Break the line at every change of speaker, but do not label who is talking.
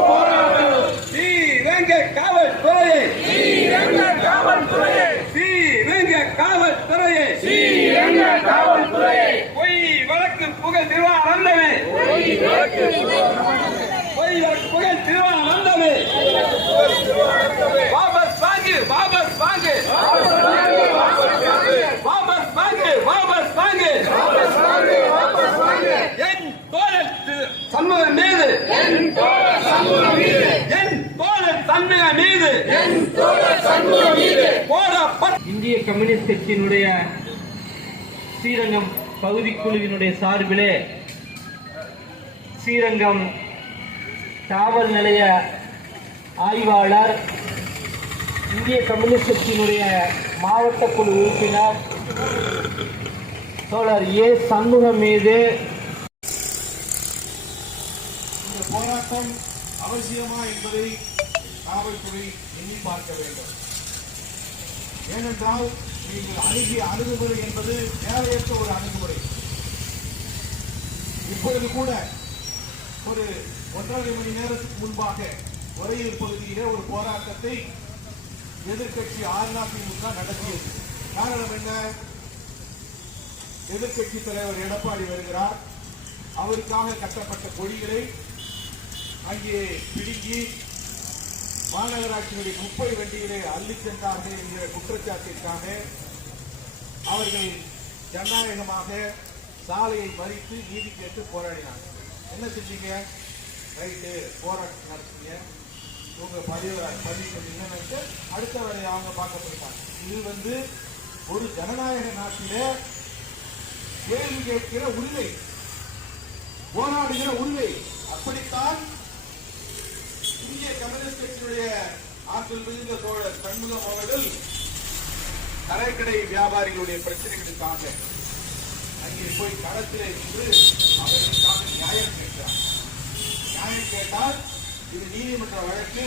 போராட்டம் ஸ்ரீரங்க காவல்துறையே. ஸ்ரீரங்க காவல்துறையே. பொய் வழக்கு புகழ் திருவாரந்தமே பொய் வழக்கு புகழ் திருவானந்தமே. வாபஸ் சண்முகம் மீது. என் தோழர் சண்முகம் மீது.
இந்திய கம்யூனிஸ்ட் கட்சியினுடைய ஸ்ரீரங்கம் பகுதிக்குழுவினுடைய சார்பிலே ஸ்ரீரங்கம் காவல் நிலைய ஆய்வாளர் இந்திய கம்யூனிஸ்ட் கட்சியினுடைய மாவட்ட குழு உறுப்பினர் தோழர் ஏ சண்முகம் மீது
இந்த போராட்டம் அவசியமா என்பதை காவல்துறை எண்ணி பார்க்க வேண்டும். ஏனென்றால் நீங்கள் அணுகிய அணுகுமுறை என்பது தேவையற்ற ஒரு அணுகுமுறை. இப்பொழுது கூட ஒரு ஒன்றரை மணி நேரத்துக்கு முன்பாக உறையூர் பகுதியிலே ஒரு போராட்டத்தை எதிர்க்கட்சி அதிமுக நடத்தியது. காரணம் என்ன? எதிர்க்கட்சி தலைவர் எடப்பாடி வருகிறார். அவருக்காக கட்டப்பட்ட கொடிகளை அங்கே பிடுங்கி மாநகராட்சியினுடைய குப்பை வண்டியிலே அள்ளிச் சென்றார்கள் என்கிற குற்றச்சாட்டிற்காக அவர்கள் ஜனநாயகமாக சாலையை மறித்து நீதி கேட்டு போராடினாங்க என்ன செஞ்சீங்க? ரைட்டு போராட்டம் நடத்திங்க உங்க பதிவு பதிவு பண்ணீங்கன்னு அடுத்த வேலையை அவங்க பார்க்க போயிட்டாங்க. இது வந்து ஒரு ஜனநாயக நாட்டிலே கேள்வி கேட்கிற உரிமை போராடுகிற உரிமை. அப்படித்தான் இந்திய கம்யூனிஸ்ட் கட்சியுடைய ஆற்றல் மிகுந்த தோழர் சண்முகம் அவர்கள் கரைக்கடை வியாபாரிகளுடைய பிரச்சனைகளுக்காக அங்கே போய் களத்திலே நின்று அவர்களுக்காக நியாயம் கேட்டார் நியாயம் கேட்டால் இது நீதிமன்ற வழக்கு.